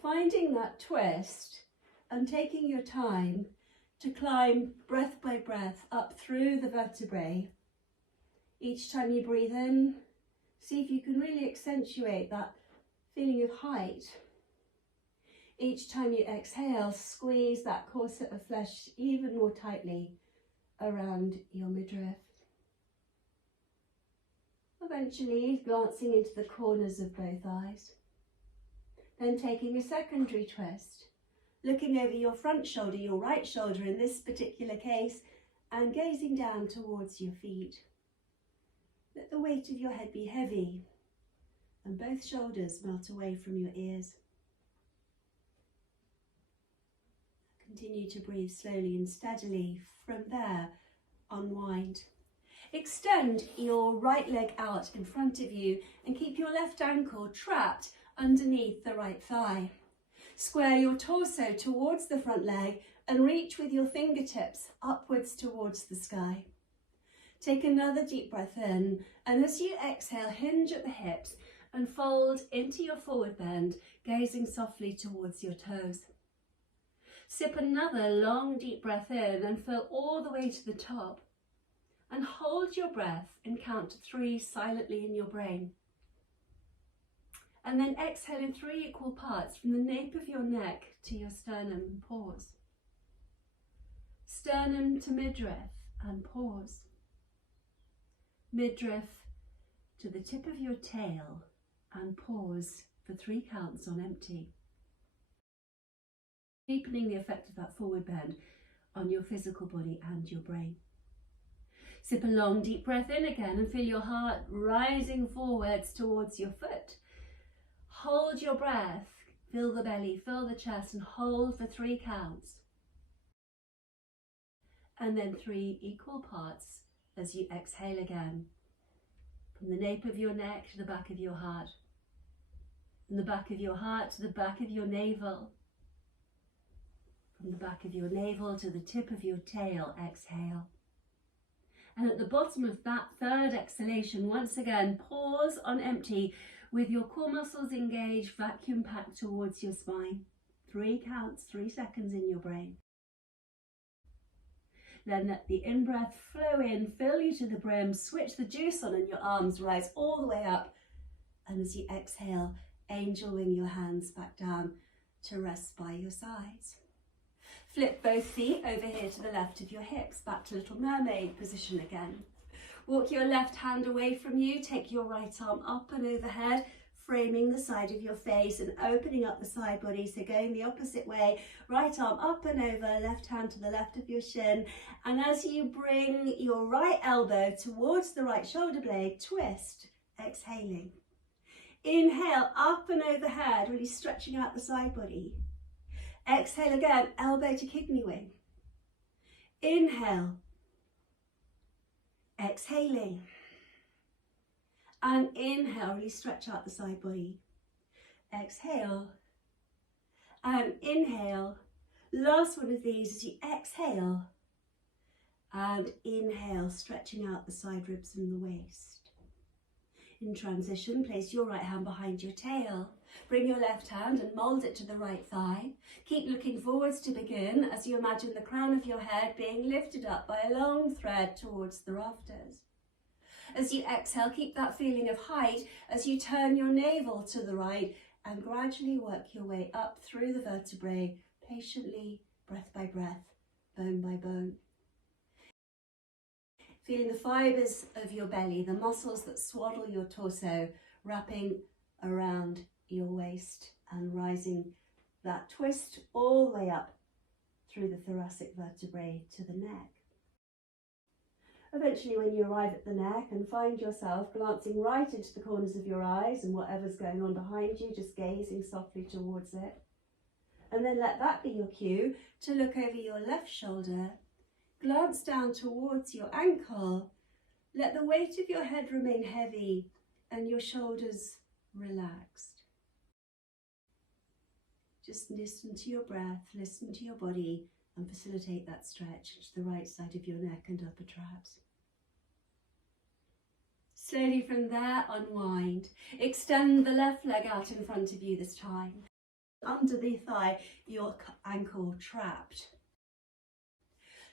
Finding that twist and taking your time to climb breath by breath up through the vertebrae. Each time you breathe in, see if you can really accentuate that feeling of height. Each time you exhale, squeeze that corset of flesh even more tightly around your midriff. Eventually glancing into the corners of both eyes. Then taking a secondary twist, looking over your front shoulder, your right shoulder in this particular case, and gazing down towards your feet. Let the weight of your head be heavy and both shoulders melt away from your ears. Continue to breathe slowly and steadily. From there, unwind. Extend your right leg out in front of you and keep your left ankle trapped underneath the right thigh. Square your torso towards the front leg and reach with your fingertips upwards towards the sky. Take another deep breath in, and as you exhale, hinge at the hips and fold into your forward bend, gazing softly towards your toes. Sip another long deep breath in and fill all the way to the top. And hold your breath and count to 3 silently in your brain. And then exhale in 3 equal parts from the nape of your neck to your sternum and pause. Sternum to midriff and pause. Midriff to the tip of your tail and pause for 3 counts on empty. Deepening the effect of that forward bend on your physical body and your brain. Sip a long deep breath in again and feel your heart rising forwards towards your foot. Hold your breath, fill the belly, fill the chest, and hold for 3 counts. And then 3 equal parts as you exhale again. From the nape of your neck to the back of your heart. From the back of your heart to the back of your navel. From the back of your navel to the tip of your tail, exhale. And at the bottom of that 3rd exhalation, once again, pause on empty with your core muscles engaged, vacuum packed towards your spine. 3 counts, 3 seconds in your brain. Then let the in-breath flow in, fill you to the brim, switch the juice on and your arms rise all the way up. And as you exhale, angel wing your hands back down to rest by your sides. Flip both feet over here to the left of your hips, back to little mermaid position again. Walk your left hand away from you, take your right arm up and overhead, framing the side of your face and opening up the side body, so going the opposite way, right arm up and over, left hand to the left of your shin, and as you bring your right elbow towards the right shoulder blade, twist, exhaling. Inhale, up and overhead, really stretching out the side body. Exhale again, elbow to kidney wing. Inhale, exhaling. And inhale, really stretch out the side body. Exhale and inhale. Last one of these as you exhale and inhale, stretching out the side ribs and the waist. In transition, place your right hand behind your tail. Bring your left hand and mould it to the right thigh. Keep looking forwards to begin as you imagine the crown of your head being lifted up by a long thread towards the rafters. As you exhale, keep that feeling of height as you turn your navel to the right and gradually work your way up through the vertebrae, patiently, breath by breath, bone by bone. Feeling the fibres of your belly, the muscles that swaddle your torso, wrapping around your waist and rising that twist all the way up through the thoracic vertebrae to the neck. Eventually, when you arrive at the neck and find yourself glancing right into the corners of your eyes and whatever's going on behind you, just gazing softly towards it. And then let that be your cue to look over your left shoulder. Glance down towards your ankle. Let the weight of your head remain heavy and your shoulders relaxed. Just listen to your breath, listen to your body, and facilitate that stretch to the right side of your neck and upper traps. Slowly from there, unwind. Extend the left leg out in front of you this time. Under the thigh, your ankle trapped.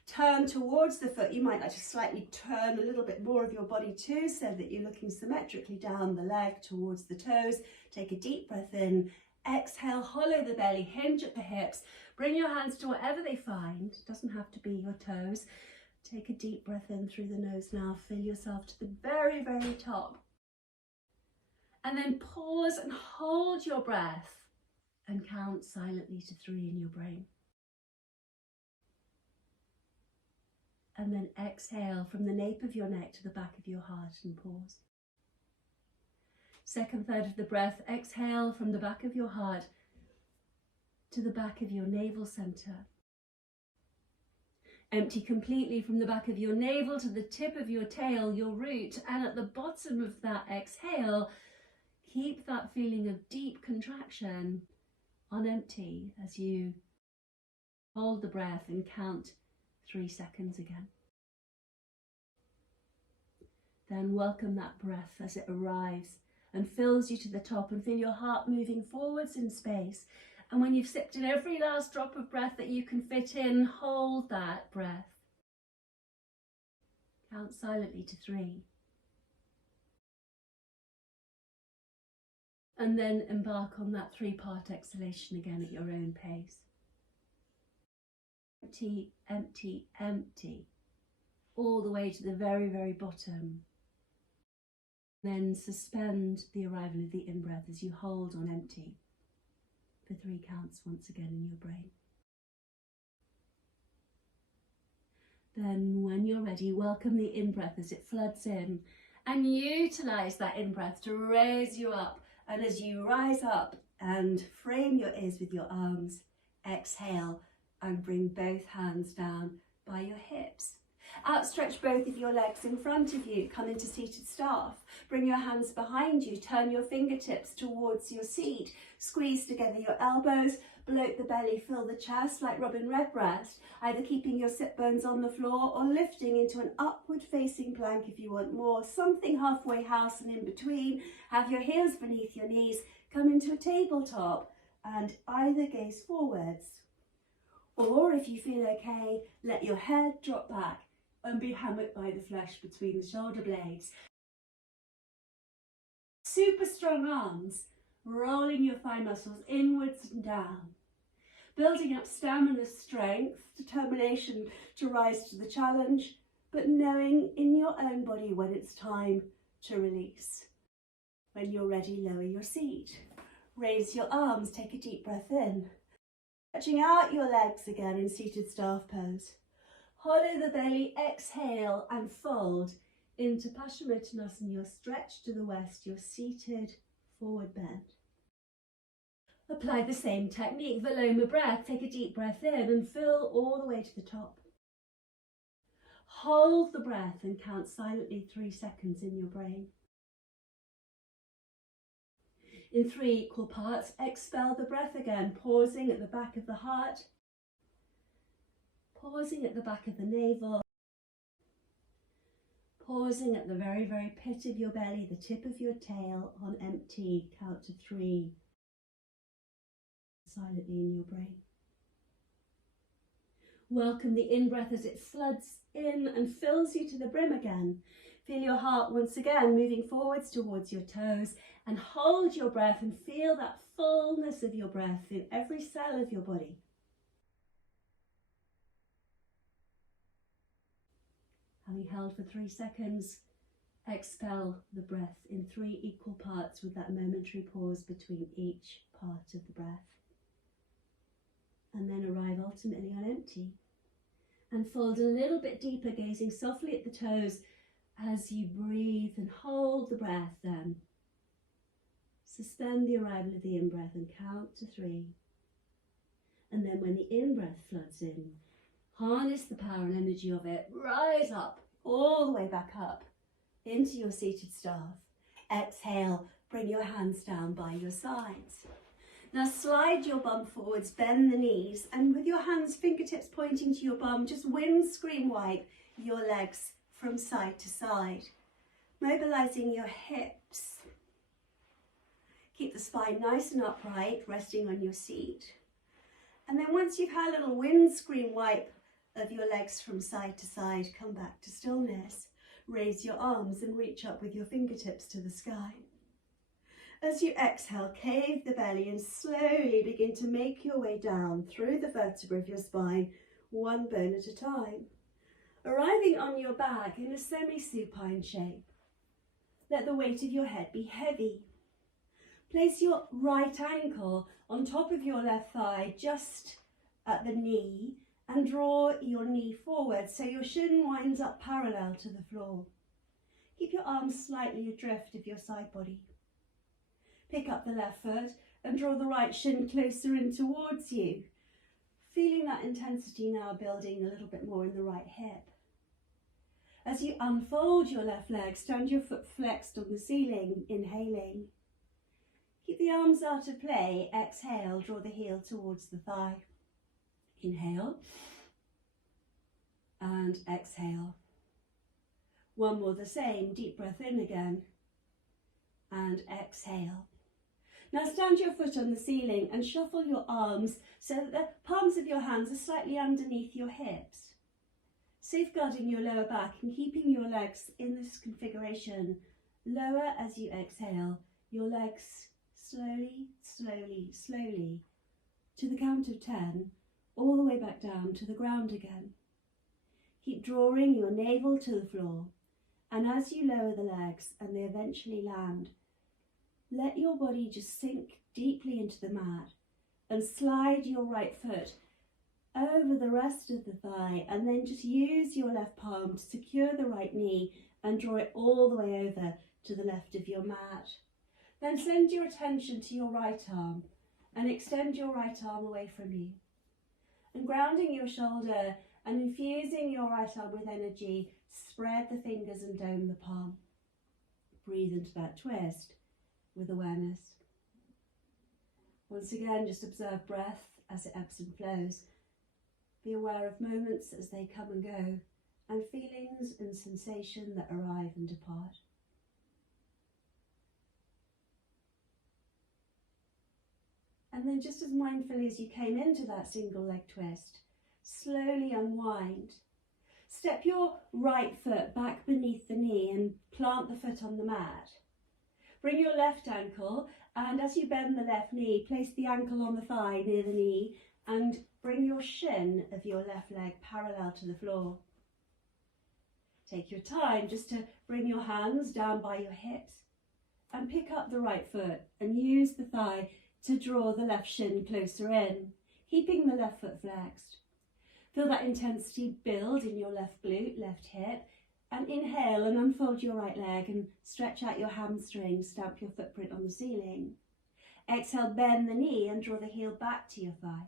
Turn towards the foot. You might like to slightly turn a little bit more of your body too, so that you're looking symmetrically down the leg towards the toes. Take a deep breath in. Exhale, hollow the belly, hinge at the hips. Bring your hands to whatever they find. It doesn't have to be your toes. Take a deep breath in through the nose now. Fill yourself to the very, very top. And then pause and hold your breath and count silently to 3 in your brain. And then exhale from the nape of your neck to the back of your heart and pause. Second third of the breath, exhale from the back of your heart to the back of your navel center. Empty completely from the back of your navel to the tip of your tail, your root, and at the bottom of that exhale, keep that feeling of deep contraction on empty as you hold the breath and count 3 seconds again. Then welcome that breath as it arrives and fills you to the top, and feel your heart moving forwards in space. And when you've sipped in every last drop of breath that you can fit in, hold that breath. Count silently to 3. And then embark on that 3-part exhalation again at your own pace. Empty, empty, empty, all the way to the very, very bottom. Then suspend the arrival of the in-breath as you hold on empty for 3 counts once again in your brain. Then when you're ready, welcome the in-breath as it floods in, and utilise that in-breath to raise you up. And as you rise up and frame your ears with your arms, exhale and bring both hands down by your hips. Outstretch both of your legs in front of you. Come into seated staff. Bring your hands behind you. Turn your fingertips towards your seat. Squeeze together your elbows. Bloat the belly. Fill the chest like Robin Redbreast. Either keeping your sit bones on the floor or lifting into an upward facing plank if you want more. Something halfway house and in between. Have your heels beneath your knees. Come into a tabletop and either gaze forwards. Or if you feel okay, let your head drop back and be hammocked by the flesh between the shoulder blades. Super strong arms, rolling your thigh muscles inwards and down. Building up stamina, strength, determination to rise to the challenge, but knowing in your own body when it's time to release. When you're ready, lower your seat. Raise your arms, take a deep breath in. Stretching out your legs again in seated staff pose. Hollow the belly, exhale and fold into Paschimottanasana. You're stretched to the west, you're seated, forward bend. Apply the same technique, Viloma breath. Take a deep breath in and fill all the way to the top. Hold the breath and count silently 3 seconds in your brain. In 3 equal parts, expel the breath again, pausing at the back of the heart. Pausing at the back of the navel, pausing at the very, very pit of your belly, the tip of your tail on empty, count to 3, silently in your brain. Welcome the in-breath as it floods in and fills you to the brim again. Feel your heart once again moving forwards towards your toes, and hold your breath and feel that fullness of your breath in every cell of your body. Having held for 3 seconds, expel the breath in 3 equal parts with that momentary pause between each part of the breath. And then arrive ultimately on empty. And fold a little bit deeper, gazing softly at the toes as you breathe and hold the breath then. Suspend the arrival of the in-breath and count to 3. then when the in-breath floods in, harness the power and energy of it, rise up, all the way back up into your seated staff. Exhale, bring your hands down by your sides. Now slide your bum forwards, bend the knees, and with your hands, fingertips pointing to your bum, just windscreen wipe your legs from side to side, mobilizing your hips. Keep the spine nice and upright, resting on your seat. And then once you've had a little windscreen wipe of your legs from side to side, come back to stillness. Raise your arms and reach up with your fingertips to the sky. As you exhale, cave the belly and slowly begin to make your way down through the vertebrae of your spine, one bone at a time, arriving on your back in a semi-supine shape. Let the weight of your head be heavy. Place your right ankle on top of your left thigh, just at the knee, and draw your knee forward so your shin winds up parallel to the floor. Keep your arms slightly adrift of your side body. Pick up the left foot and draw the right shin closer in towards you, feeling that intensity now building a little bit more in the right hip. As you unfold your left leg, stand your foot flexed on the ceiling, inhaling. Keep the arms out of play. Exhale, draw the heel towards the thigh. Inhale and exhale. One more the same, deep breath in again and exhale. Now stand your foot on the ceiling and shuffle your arms so that the palms of your hands are slightly underneath your hips, safeguarding your lower back and keeping your legs in this configuration. Lower as you exhale, your legs slowly, slowly, slowly to the count of 10, all the way back down to the ground again. Keep drawing your navel to the floor, and as you lower the legs and they eventually land, let your body just sink deeply into the mat and slide your right foot over the rest of the thigh, and then just use your left palm to secure the right knee and draw it all the way over to the left of your mat. Then send your attention to your right arm and extend your right arm away from you. And grounding your shoulder and infusing your right arm with energy, spread the fingers and dome the palm. Breathe into that twist with awareness. Once again, just observe breath as it ebbs and flows. Be aware of moments as they come and go, and feelings and sensation that arrive and depart. And then just as mindfully as you came into that single leg twist, slowly unwind. Step your right foot back beneath the knee and plant the foot on the mat. Bring your left ankle, and as you bend the left knee, place the ankle on the thigh near the knee and bring your shin of your left leg parallel to the floor. Take your time just to bring your hands down by your hips and pick up the right foot and use the thigh to draw the left shin closer in, keeping the left foot flexed. Feel that intensity build in your left glute, left hip, and inhale and unfold your right leg and stretch out your hamstrings, stamp your footprint on the ceiling. Exhale, bend the knee and draw the heel back to your thigh.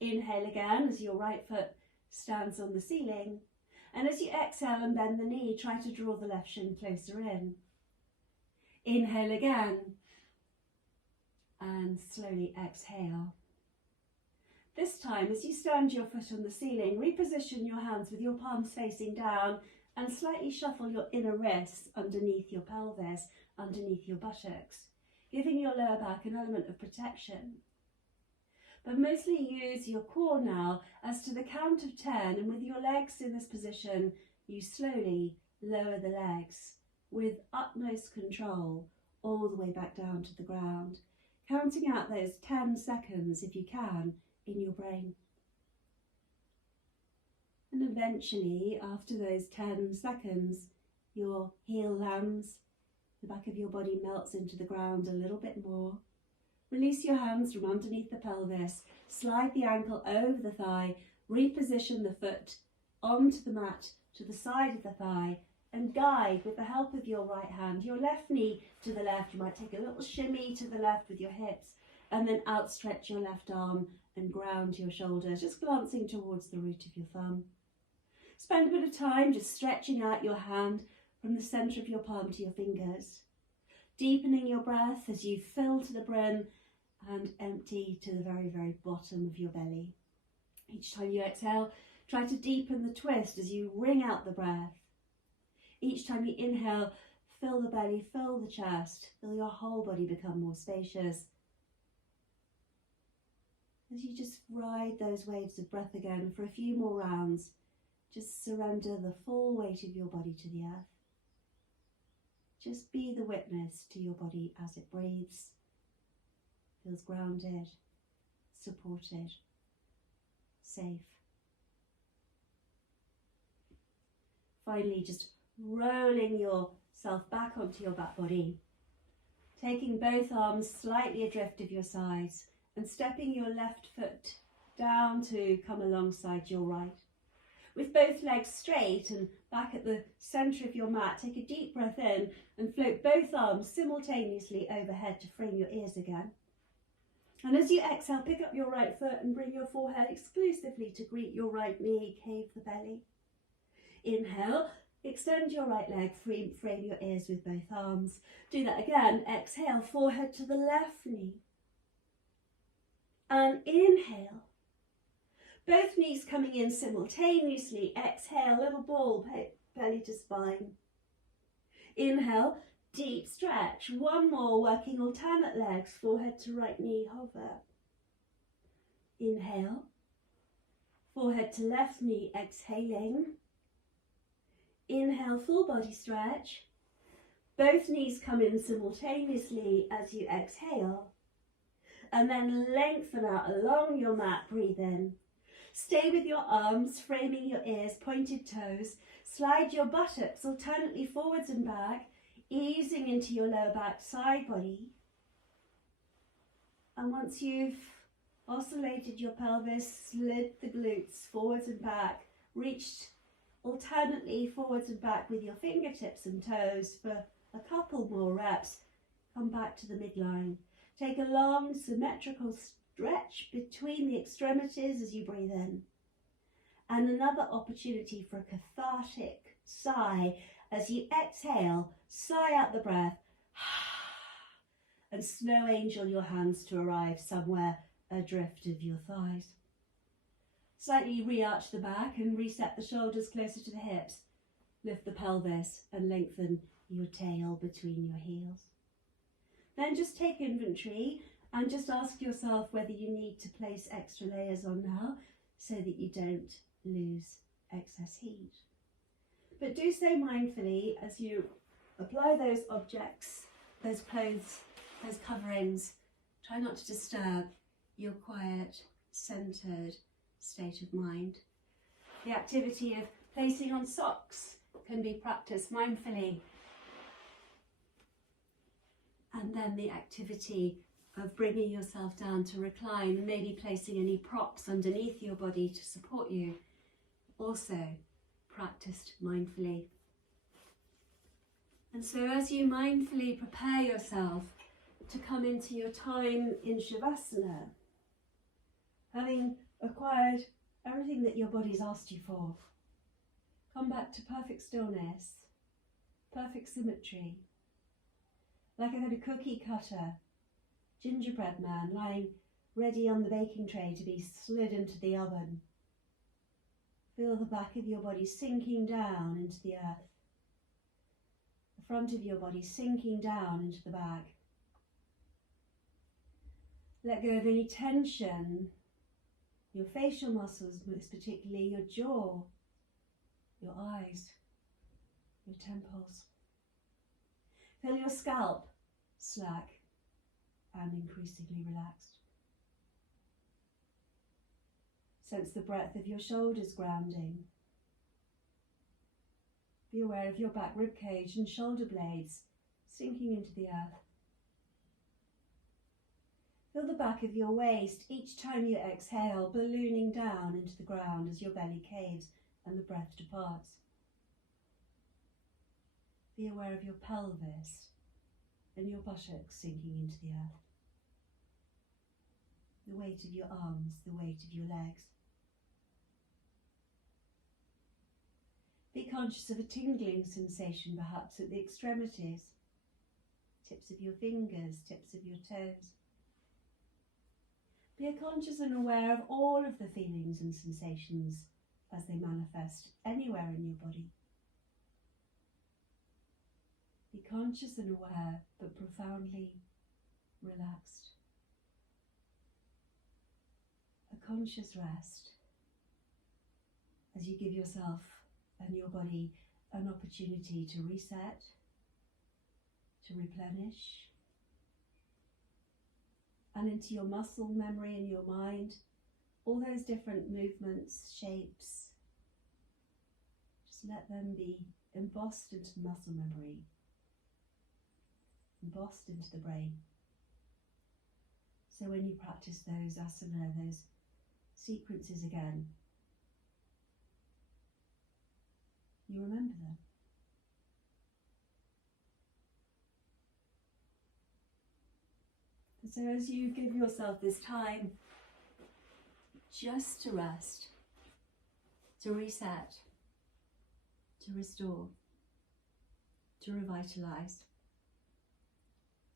Inhale again as your right foot stands on the ceiling, and as you exhale and bend the knee, try to draw the left shin closer in. Inhale again, and slowly exhale. This time, as you stand your foot on the ceiling, reposition your hands with your palms facing down and slightly shuffle your inner wrists underneath your pelvis, underneath your buttocks, giving your lower back an element of protection. But mostly use your core now as to the count of 10, and with your legs in this position, you slowly lower the legs with utmost control all the way back down to the ground, counting out those 10 seconds if you can in your brain. And eventually, after those 10 seconds, your heel lands, the back of your body melts into the ground a little bit more. Release your hands from underneath the pelvis, slide the ankle over the thigh, reposition the foot onto the mat to the side of the thigh, and guide with the help of your right hand, your left knee to the left. You might take a little shimmy to the left with your hips, And then outstretch your left arm and ground your shoulders, just glancing towards the root of your thumb. Spend a bit of time just stretching out your hand from the centre of your palm to your fingers, deepening your breath as you fill to the brim and empty to the very, very bottom of your belly. Each time you exhale, try to deepen the twist as you wring out the breath. Each time you inhale, fill the belly, fill the chest, feel your whole body become more spacious. As you just ride those waves of breath again for a few more rounds, just surrender the full weight of your body to the earth. Just be the witness to your body as it breathes, feels grounded, supported, safe. Finally, just rolling yourself back onto your back body, taking both arms slightly adrift of your sides and stepping your left foot down to come alongside your right. With both legs straight and back at the centre of your mat, take a deep breath in and float both arms simultaneously overhead to frame your ears again. And as you exhale, pick up your right foot and bring your forehead exclusively to greet your right knee, cave the belly. Inhale, extend your right leg, frame your ears with both arms. Do that again. Exhale, forehead to the left knee. And inhale. Both knees coming in simultaneously. Exhale, little ball, belly to spine. Inhale, deep stretch. One more, working alternate legs, forehead to right knee, hover. Inhale, forehead to left knee, exhaling. Inhale, full body stretch. Both knees come in simultaneously as you exhale. And then lengthen out along your mat, breathe in. Stay with your arms, framing your ears, pointed toes. Slide your buttocks alternately forwards and back, easing into your lower back, side body. And once you've oscillated your pelvis, slid the glutes forwards and back, reached alternately forwards and back with your fingertips and toes for a couple more reps, come back to the midline. Take a long symmetrical stretch between the extremities as you breathe in. And another opportunity for a cathartic sigh as you exhale, sigh out the breath, and snow angel your hands to arrive somewhere adrift of your thighs. Slightly re-arch the back and reset the shoulders closer to the hips. Lift the pelvis and lengthen your tail between your heels. Then just take inventory and just ask yourself whether you need to place extra layers on now so that you don't lose excess heat. But do so mindfully as you apply those objects, those clothes, those coverings. Try not to disturb your quiet, centred state of mind. The activity of placing on socks can be practiced mindfully. And then the activity of bringing yourself down to recline and maybe placing any props underneath your body to support you, also practiced mindfully. And so as you mindfully prepare yourself to come into your time in Shavasana, having acquired everything that your body's asked you for, come back to perfect stillness, perfect symmetry, like I had a cookie cutter, gingerbread man lying ready on the baking tray to be slid into the oven. Feel the back of your body sinking down into the earth, the front of your body sinking down into the back. Let go of any tension, your facial muscles, most particularly your jaw, your eyes, your temples. Feel your scalp slack and increasingly relaxed. Sense the breadth of your shoulders grounding. Be aware of your back rib cage and shoulder blades sinking into the earth. Feel the back of your waist each time you exhale, ballooning down into the ground as your belly caves and the breath departs. Be aware of your pelvis and your buttocks sinking into the earth. the weight of your arms, the weight of your legs. Be conscious of a tingling sensation perhaps at the extremities, tips of your fingers, tips of your toes. Be conscious and aware of all of the feelings and sensations as they manifest anywhere in your body. Be conscious and aware, but profoundly relaxed. A conscious rest as you give yourself and your body an opportunity to reset, to replenish, and into your muscle memory in your mind, all those different movements, shapes, just let them be embossed into the muscle memory, embossed into the brain. So when you practice those asana, those sequences again, you remember them. And so as you give yourself this time just to rest, to reset, to restore, to revitalize,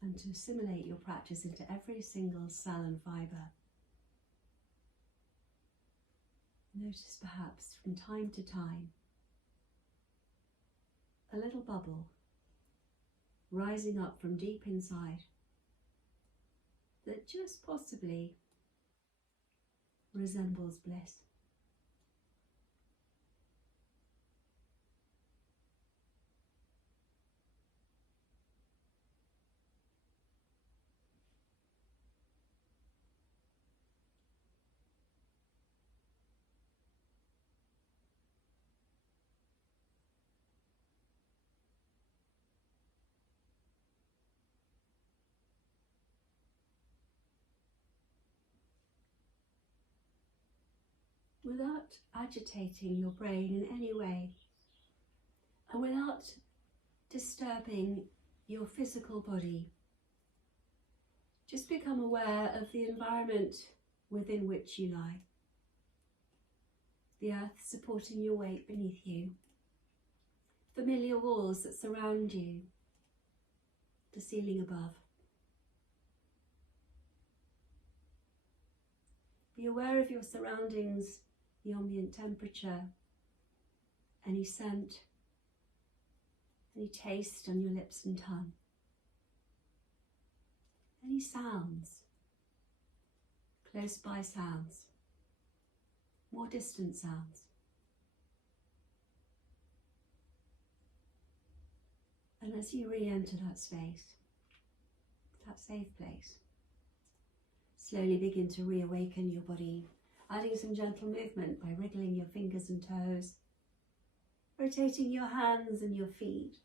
and to assimilate your practice into every single cell and fibre, notice perhaps from time to time a little bubble rising up from deep inside that just possibly resembles bliss. Without agitating your brain in any way, and without disturbing your physical body, just become aware of the environment within which you lie. The earth supporting your weight beneath you, familiar walls that surround you, the ceiling above. Be aware of your surroundings, the ambient temperature, any scent, any taste on your lips and tongue, any sounds, close by sounds, more distant sounds. And as you re-enter that space, that safe place, slowly begin to reawaken your body, adding some gentle movement by wriggling your fingers and toes, rotating your hands and your feet,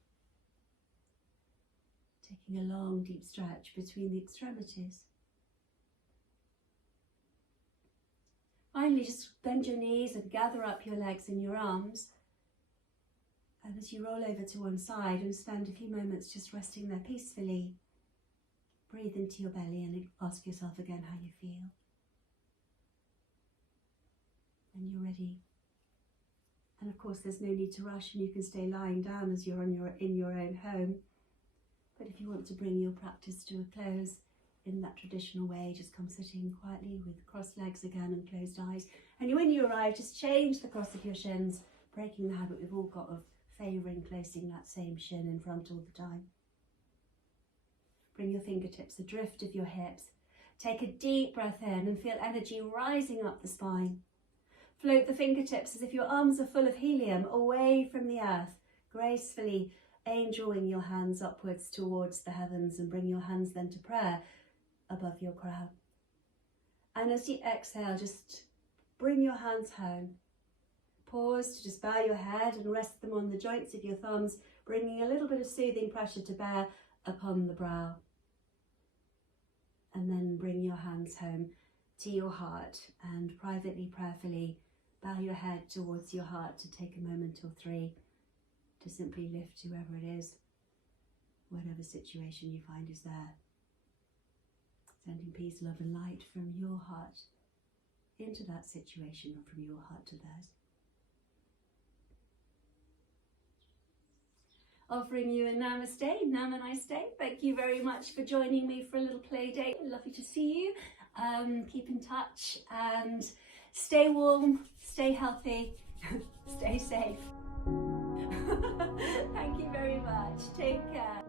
taking a long deep stretch between the extremities. Finally, just bend your knees and gather up your legs and your arms. And as you roll over to one side and spend a few moments just resting there peacefully, breathe into your belly and ask yourself again how you feel. And you're ready. And of course there's no need to rush, and you can stay lying down as you're in your own home. But if you want to bring your practice to a close in that traditional way, just come sitting quietly with crossed legs again and closed eyes. And when you arrive, just change the cross of your shins, breaking the habit we've all got of favouring placing that same shin in front all the time. Bring your fingertips adrift of your hips. Take a deep breath in and feel energy rising up the spine. Float the fingertips as if your arms are full of helium away from the earth, gracefully angeling your hands upwards towards the heavens, and bring your hands then to prayer above your crown. And as you exhale, just bring your hands home. Pause to just bow your head and rest them on the joints of your thumbs, bringing a little bit of soothing pressure to bear upon the brow. And then bring your hands home to your heart and privately, prayerfully, bow your head towards your heart to take a moment or three to simply lift whoever it is, whatever situation you find is there. Sending peace, love and light from your heart into that situation or from your heart to theirs. Offering you a namaste, namaniste. Thank you very much for joining me for a little play date. Lovely to see you. Keep in touch and stay warm, stay healthy, stay safe. Thank you very much. Take care.